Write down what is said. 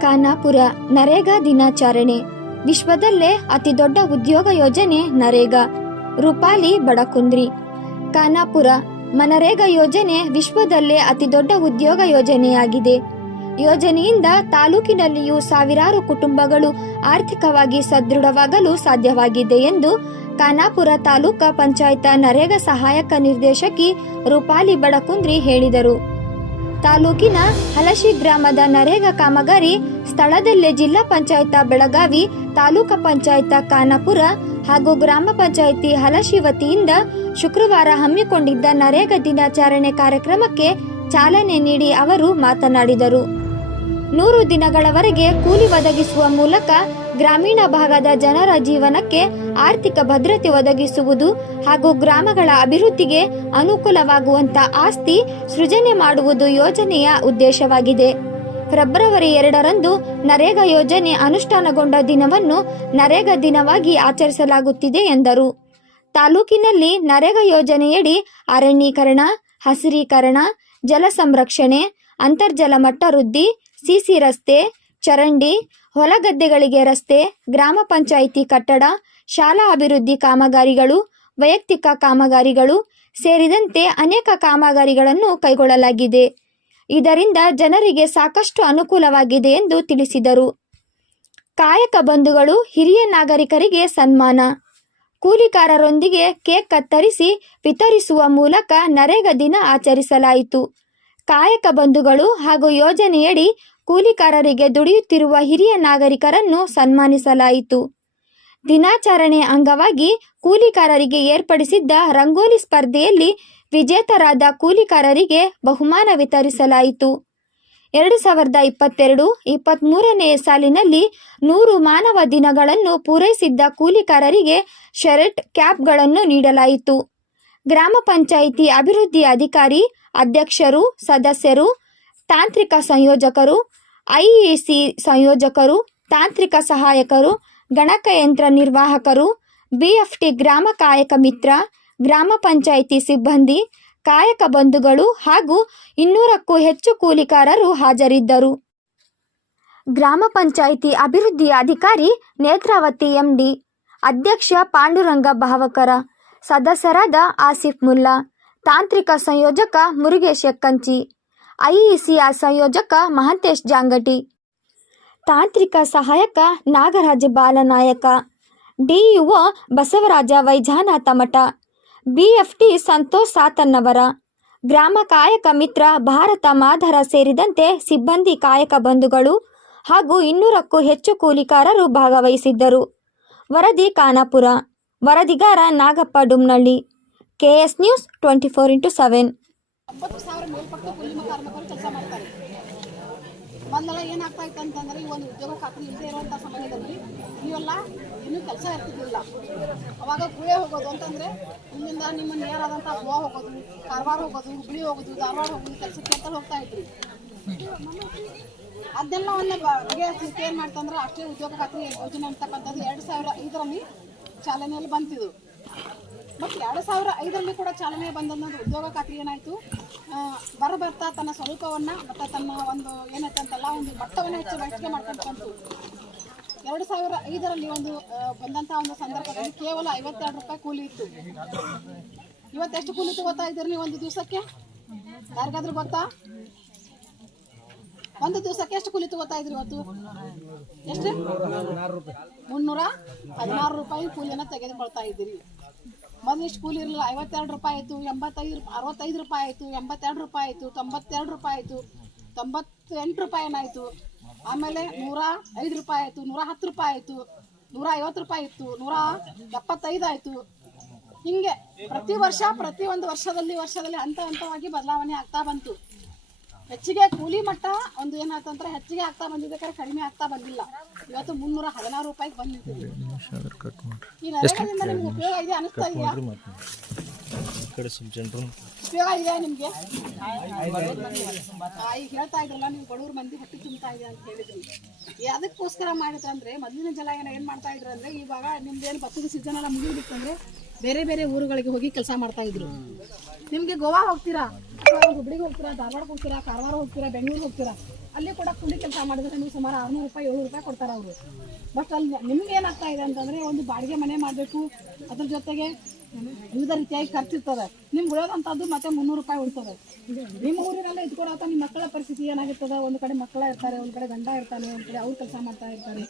ಖಾನಾಪುರ ನರೇಗಾ ದಿನಾಚರಣೆ. ವಿಶ್ವದಲ್ಲೇ ಅತಿ ದೊಡ್ಡ ಉದ್ಯೋಗ ಯೋಜನೆ ನರೇಗಾ. ರೂಪಾಲಿ ಬಡಕುಂದ್ರಿ. ಖಾನಾಪುರ ಮನರೇಗಾ ಯೋಜನೆ ವಿಶ್ವದಲ್ಲೇ ಅತಿ ದೊಡ್ಡ ಉದ್ಯೋಗ ಯೋಜನೆಯಾಗಿದೆ. ಯೋಜನೆಯಿಂದ ತಾಲೂಕಿನಲ್ಲಿಯೂ ಸಾವಿರಾರು ಕುಟುಂಬಗಳು ಆರ್ಥಿಕವಾಗಿ ಸದೃಢವಾಗಲು ಸಾಧ್ಯವಾಗಿದೆ ಎಂದು ಖಾನಾಪುರ ತಾಲೂಕಾ ಪಂಚಾಯತ ನರೇಗಾ ಸಹಾಯಕ ನಿರ್ದೇಶಕಿ ರೂಪಾಲಿ ಬಡಕುಂದ್ರಿ ಹೇಳಿದರು. ತಾಲೂಕಿನ ಹಲಶಿ ಗ್ರಾಮದ ನರೇಗಾ ಕಾಮಗಾರಿ ಸ್ಥಳದಲ್ಲೇ ಜಿಲ್ಲಾ ಪಂಚಾಯತ ಬೆಳಗಾವಿ, ತಾಲೂಕಾ ಪಂಚಾಯತ ಖಾನಾಪುರ ಹಾಗೂ ಗ್ರಾಮ ಪಂಚಾಯಿತಿ ಹಲಶಿ ವತಿಯಿಂದ ಶುಕ್ರವಾರ ಹಮ್ಮಿಕೊಂಡಿದ್ದ ನರೇಗಾ ದಿನಾಚರಣೆ ಕಾರ್ಯಕ್ರಮಕ್ಕೆ ಚಾಲನೆ ನೀಡಿ ಅವರು ಮಾತನಾಡಿದರು. ನೂರು ದಿನಗಳವರೆಗೆ ಕೂಲಿ ಒದಗಿಸುವ ಮೂಲಕ ಗ್ರಾಮೀಣ ಭಾಗದ ಜನರ ಜೀವನಕ್ಕೆ ಆರ್ಥಿಕ ಭದ್ರತೆ ಒದಗಿಸುವುದು ಹಾಗೂ ಗ್ರಾಮಗಳ ಅಭಿವೃದ್ಧಿಗೆ ಅನುಕೂಲವಾಗುವಂತ ಆಸ್ತಿ ಸೃಜನೆ ಮಾಡುವುದು ಯೋಜನೆಯ ಉದ್ದೇಶವಾಗಿದೆ. ಫೆಬ್ರವರಿ ಎರಡರಂದು ನರೇಗಾ ಯೋಜನೆ ಅನುಷ್ಠಾನಗೊಂಡ ದಿನವನ್ನು ನರೇಗಾ ದಿನವಾಗಿ ಆಚರಿಸಲಾಗುತ್ತಿದೆ ಎಂದರು. ತಾಲೂಕಿನಲ್ಲಿ ನರೇಗಾ ಯೋಜನೆಯಡಿ ಅರಣ್ಯೀಕರಣ, ಹಸಿರೀಕರಣ, ಜಲ ಸಂರಕ್ಷಣೆ, ಅಂತರ್ಜಲ ಮಟ್ಟ ವೃದ್ಧಿ, ಸಿಸಿ ರಸ್ತೆ ಚರಂಡಿ, ಹೊಲಗದ್ದೆಗಳಿಗೆ ರಸ್ತೆ, ಗ್ರಾಮ ಪಂಚಾಯಿತಿ ಕಟ್ಟಡ, ಶಾಲಾ ಅಭಿವೃದ್ಧಿ ಕಾಮಗಾರಿಗಳು, ವೈಯಕ್ತಿಕ ಕಾಮಗಾರಿಗಳು ಸೇರಿದಂತೆ ಅನೇಕ ಕಾಮಗಾರಿಗಳನ್ನು ಕೈಗೊಳ್ಳಲಾಗಿದೆ. ಇದರಿಂದ ಜನರಿಗೆ ಸಾಕಷ್ಟು ಅನುಕೂಲವಾಗಿದೆ ಎಂದು ತಿಳಿಸಿದರು. ಕಾಯಕ ಬಂಧುಗಳು, ಹಿರಿಯ ನಾಗರಿಕರಿಗೆ ಸನ್ಮಾನ. ಕೂಲಿಕಾರರೊಂದಿಗೆ ಕೇಕ್ ಕತ್ತರಿಸಿ ವಿತರಿಸುವ ಮೂಲಕ ನರೇಗಾ ದಿನ ಆಚರಿಸಲಾಯಿತು. ಕಾಯಕ ಬಂಧುಗಳು ಹಾಗೂ ಯೋಜನೆಯಡಿ ಕೂಲಿಕಾರರಿಗೆ ದುಡಿಯುತ್ತಿರುವ ಹಿರಿಯ ನಾಗರಿಕರನ್ನು ಸನ್ಮಾನಿಸಲಾಯಿತು. ದಿನಾಚರಣೆ ಅಂಗವಾಗಿ ಕೂಲಿಕಾರರಿಗೆ ಏರ್ಪಡಿಸಿದ್ದ ರಂಗೋಲಿ ಸ್ಪರ್ಧೆಯಲ್ಲಿ ವಿಜೇತರಾದ ಕೂಲಿಕಾರರಿಗೆ ಬಹುಮಾನ ವಿತರಿಸಲಾಯಿತು. ಎರಡು ಸಾವಿರದ ಇಪ್ಪತ್ತೆರಡು ಇಪ್ಪತ್ತ್ಮೂರನೇ ಸಾಲಿನಲ್ಲಿ ನೂರು ಮಾನವ ದಿನಗಳನ್ನು ಪೂರೈಸಿದ್ದ ಕೂಲಿಕಾರರಿಗೆ ಶರ್ಟ್, ಕ್ಯಾಪ್ಗಳನ್ನು ನೀಡಲಾಯಿತು. ಗ್ರಾಮ ಪಂಚಾಯಿತಿ ಅಭಿವೃದ್ಧಿ ಅಧಿಕಾರಿ, ಅಧ್ಯಕ್ಷರು, ಸದಸ್ಯರು ತಾಂತ್ರಿಕ ಸಂಯೋಜಕರು ಐಇಸಿ ಸಂಯೋಜಕರು, ತಾಂತ್ರಿಕ ಸಹಾಯಕರು, ಗಣಕಯಂತ್ರ ನಿರ್ವಾಹಕರು ಬಿಎಫ್ಟಿ ಗ್ರಾಮ ಕಾಯಕ ಮಿತ್ರ, ಗ್ರಾಮ ಪಂಚಾಯಿತಿ ಸಿಬ್ಬಂದಿ, ಕಾಯಕ ಬಂಧುಗಳು ಹಾಗೂ ಇನ್ನೂರಕ್ಕೂ ಹೆಚ್ಚು ಕೂಲಿಕಾರರು ಹಾಜರಿದ್ದರು. ಗ್ರಾಮ ಪಂಚಾಯಿತಿ ಅಭಿವೃದ್ಧಿ ಅಧಿಕಾರಿ ನೇತ್ರಾವತಿ ಎಂಡಿ, ಅಧ್ಯಕ್ಷ ಪಾಂಡುರಂಗ ಭಾವಕರ, ಸದಸ್ಯರಾದ ಆಸಿಫ್ ಮುಲ್ಲಾ, ತಾಂತ್ರಿಕ ಸಂಯೋಜಕ ಮುರುಗೇಶ್ ಎಕ್ಕಂಚಿ ಐಇಸಿಯ ಸಂಯೋಜಕ ಮಹಂತೇಶ್ ಜಾಂಗಟಿ. ತಾಂತ್ರಿಕ ಸಹಾಯಕ ನಾಗರಾಜ ಬಾಲನಾಯಕ. ಡಿಇಒ ಬಸವರಾಜ ವೈಜಾನಾಥ ಮಠ. ಬಿಎಫ್ಟಿ ಸಂತೋಷ್ ಸಾತನ್ನವರ. ಗ್ರಾಮ ಕಾಯಕ ಮಿತ್ರ ಭಾರತ ಮಾಧರ ಸೇರಿದಂತೆ ಸಿಬ್ಬಂದಿ ಕಾಯಕ ಬಂಧುಗಳು ಹಾಗೂ ಇನ್ನೂರಕ್ಕೂ ಹೆಚ್ಚು ಕೂಲಿಕಾರರು ಭಾಗವಹಿಸಿದ್ದರು. ವರದಿ Khanapur. ವರದಿಗಾರ Nagappa Dumnalli. KS news twenty four into seven. ಒಂಬತ್ತು ಸಾವಿರ ಮೇಲ್ಪಟ್ಟು ಕೂಲಿ ಕಾರ್ಮಿಕರು ಕೆಲಸ ಮಾಡ್ತಾರೆ. ಮೊದಲೆಲ್ಲ ಏನಾಗ್ತಾ ಇತ್ತು ಅಂತಂದ್ರೆ ಈ ಒಂದು ಉದ್ಯೋಗ ಖಾತ್ರಿ ಇಲ್ಲದೆ ಇರುವಂಥ ಸಮಯದಲ್ಲಿ ನೀವೆಲ್ಲ ಇನ್ನೂ ಕೆಲಸ ಇರ್ತಿದ್ದಿಲ್ಲ ಅವಾಗ ಗುಳೆ ಹೋಗೋದು ಅಂತಂದ್ರೆ ಇಲ್ಲಿಂದ ನಿಮ್ಮ ನೇರಾದಂಥ ಗೋವಾ ಹೋಗೋದು, ಕಾರವಾರ ಹೋಗೋದು, ಹುಬ್ಳಿ ಹೋಗೋದು, ಧಾರವಾಡ ಹೋಗೋದು, ಕೆಲಸಕ್ಕೆ ಅಂತ ಹೋಗ್ತಾ ಇದ್ರಿ. ಅದನ್ನೆಲ್ಲ ಒಂದು ಬಗೆಹರಿಸಲಿಕ್ಕೆ ಏನು ಮಾಡ್ತಂದ್ರೆ ಅಷ್ಟೇ ಉದ್ಯೋಗ ಖಾತ್ರಿ ಯೋಜನೆ ಅಂತಕ್ಕಂಥದ್ದು ಎರಡು ಸಾವಿರ ಇದರಲ್ಲಿ ಚಾಲನೆಯಲ್ಲಿ ಬಂತಿದ್ದು ಬಟ್ ಎರಡು ಸಾವಿರ ಐದರಲ್ಲಿ ಕೂಡ ಚಾಲನೆ ಬಂದಂಥ ಉದ್ಯೋಗ ಖಾತ್ರಿ ಏನಾಯಿತು? ಬರ ಬರ್ತಾ ತನ್ನ ಸ್ವರೂಪವನ್ನು ಮತ್ತು ತನ್ನ ಒಂದು ಏನೈತೆ ಅಂತಲ್ಲ, ಒಂದು ಮಟ್ಟವನ್ನು ಹೆಚ್ಚು ಹೆಚ್ಚಿಗೆ ಮಾಡ್ಕೊಂಡು ಬಂತು. ಎರಡು ಸಾವಿರ ಐದರಲ್ಲಿ ಒಂದು ಬಂದಂಥ ಒಂದು ಸಂದರ್ಭದಲ್ಲಿ ಕೇವಲ ಐವತ್ತೆರಡು ರೂಪಾಯಿ ಕೂಲಿ ಇತ್ತು. ಇವತ್ತೆಷ್ಟು ಕೂಲಿ ತಗೋತಾ ಇದ್ದೀರಿ ನೀವು ಒಂದು ದಿವಸಕ್ಕೆ? ಯಾರಿಗಾದ್ರೂ ಗೊತ್ತಾ? ಒಂದು ದಿವಸಕ್ಕೆ ಎಷ್ಟು ಕೂಲಿ ತಗೋತಾ ಇದ್ರಿ ಇವತ್ತು? ಎಷ್ಟು? ಮುನ್ನೂರ ಹದಿನಾರು ರೂಪಾಯಿ ಕೂಲಿಯನ್ನು ತೆಗೆದುಕೊಳ್ತಾ ಇದ್ದೀರಿ. ಮೊದಲು ಇಷ್ಟು ಕೂಲಿ ಇರಲಿಲ್ಲ, ಐವತ್ತೆರಡು ರೂಪಾಯಿ ಆಯಿತು, ಎಂಬತ್ತೈದು ಅರವತ್ತೈದು ರೂಪಾಯಿ ಆಯಿತು, ಎಂಬತ್ತೆರಡು ರೂಪಾಯಿ ಆಯಿತು, ತೊಂಬತ್ತೆರಡು ರೂಪಾಯಿ ಆಯಿತು, ತೊಂಬತ್ತೆಂಟು ರೂಪಾಯಿ ಏನಾಯಿತು ಆಮೇಲೆ ನೂರ ಐದು ರೂಪಾಯಿ ಆಯಿತು, ನೂರ ಹತ್ತು ರೂಪಾಯಿ ಆಯಿತು, ನೂರ ಐವತ್ತು ರೂಪಾಯಿ ಇತ್ತು, ನೂರ ಎಪ್ಪತ್ತೈದು ಆಯಿತು. ಹಿಂಗೆ ಪ್ರತಿ ವರ್ಷ, ಪ್ರತಿ ಒಂದು ವರ್ಷದಲ್ಲಿ ವರ್ಷದಲ್ಲಿ ಹಂತ ಹಂತವಾಗಿ ಬದಲಾವಣೆ ಆಗ್ತಾ ಬಂತು. ಹೆಚ್ಚಿಗೆ ಕೂಲಿ ಮಟ್ಟ ಒಂದು ಏನಾಯ್ತಂದ್ರೆ ಹೆಚ್ಚಿಗೆ ಆಗ್ತಾ ಬಂದಿದೆ ಕರೆ ಕಡಿಮೆ ಆಗ್ತಾ ಬಂದಿಲ್ಲ. ಇವತ್ತು ಮುನ್ನೂರ ಹದಿನಾರು ರೂಪಾಯಿಗೆ ಬಂದು ನಿಂತಿದೆ ಈ ನರೇಗಾದಿಂದ ನಿಮ್ಗೆ ಉಪಯೋಗ ಇದೆ ಅನಿಸ್ತಾ ಇದೆಯಾ? ಉಪಯೋಗ ಇದೆಯಾ ನಿಮ್ಗೆ? ಈಗ ಹೇಳ್ತಾ ಇದ್ರಲ್ಲ ನೀವು ಬಡವ್ರ ಮಂದಿ ಹೊಟ್ಟೆ ತುಂಬ್ತಾ ಇದೆ ಅಂತ ಹೇಳಿದ್ರಿ. ಅದಕ್ಕೋಸ್ಕರ ಮಾಡಿದ್ರಂದ್ರೆ ಮೊದಲಿನ ಜಲ ಏನ ಏನ್ ಮಾಡ್ತಾ ಇದ್ರು ಅಂದ್ರೆ ಇವಾಗ ನಿಮ್ದೇನು ಬತ್ತದ ಸೀಸನ್ ಎಲ್ಲ ಮುಗಿದಿತ್ತಂದ್ರೆ ಬೇರೆ ಬೇರೆ ಊರುಗಳಿಗೆ ಹೋಗಿ ಕೆಲಸ ಮಾಡ್ತಾ ಇದ್ರು. ನಿಮ್ಗೆ ಗೋವಾ ಹೋಗ್ತೀರಾ? ಹುಬ್ಳಿಗೆ ಹೋಗ್ತೀರಾ ಧಾರವಾಡ ಹೋಗ್ತೀರಾ ಕಾರವಾರ ಹೋಗ್ತೀರಾ ಬೆಂಗಳೂರು ಹೋಗ್ತೀರಾ? ಅಲ್ಲಿ ಕೂಡ ಕೂಲಿ ಕೆಲಸ ಮಾಡಿದ್ರೆ ನಿಮ್ಗೆ ಸುಮಾರು ಆರ್ನೂರು ರೂಪಾಯಿ, ಏಳ್ನೂರು ರೂಪಾಯಿ ಕೊಡ್ತಾರೆ ಅವರು. ಬಟ್ ಅಲ್ಲಿ ನಿಮ್ಗೆ ಏನಾಗ್ತಾ ಇದೆ ಅಂತಂದ್ರೆ ಒಂದು ಬಾಡಿಗೆ ಮನೆ ಮಾಡಬೇಕು. ಅದ್ರ ಜೊತೆಗೆ ವಿವಿಧ ರೀತಿಯಾಗಿ ಖರ್ಚು ಇರ್ತದೆ. ನಿಮ್ಗೆ ಉಳಿಯೋದಂಥದ್ದು ಮತ್ತೆ ಮುನ್ನೂರು ರೂಪಾಯಿ ಉಳ್ತದೆ. ನಿಮ್ಮ ಊರಿನಲ್ಲೇ ಇದ್ಕೊಡತ್ತ ನಿಮ್ಮ ಮಕ್ಕಳ ಪರಿಸ್ಥಿತಿ ಏನಾಗಿರ್ತದೆ? ಒಂದು ಕಡೆ ಮಕ್ಕಳ ಇರ್ತಾರೆ, ಒಂದು ಕಡೆ ಗಂಡ ಇರ್ತಾನೆ, ಒಂದು ಕಡೆ ಅವ್ರು ಕೆಲಸ ಮಾಡ್ತಾ ಇರ್ತಾರೆ.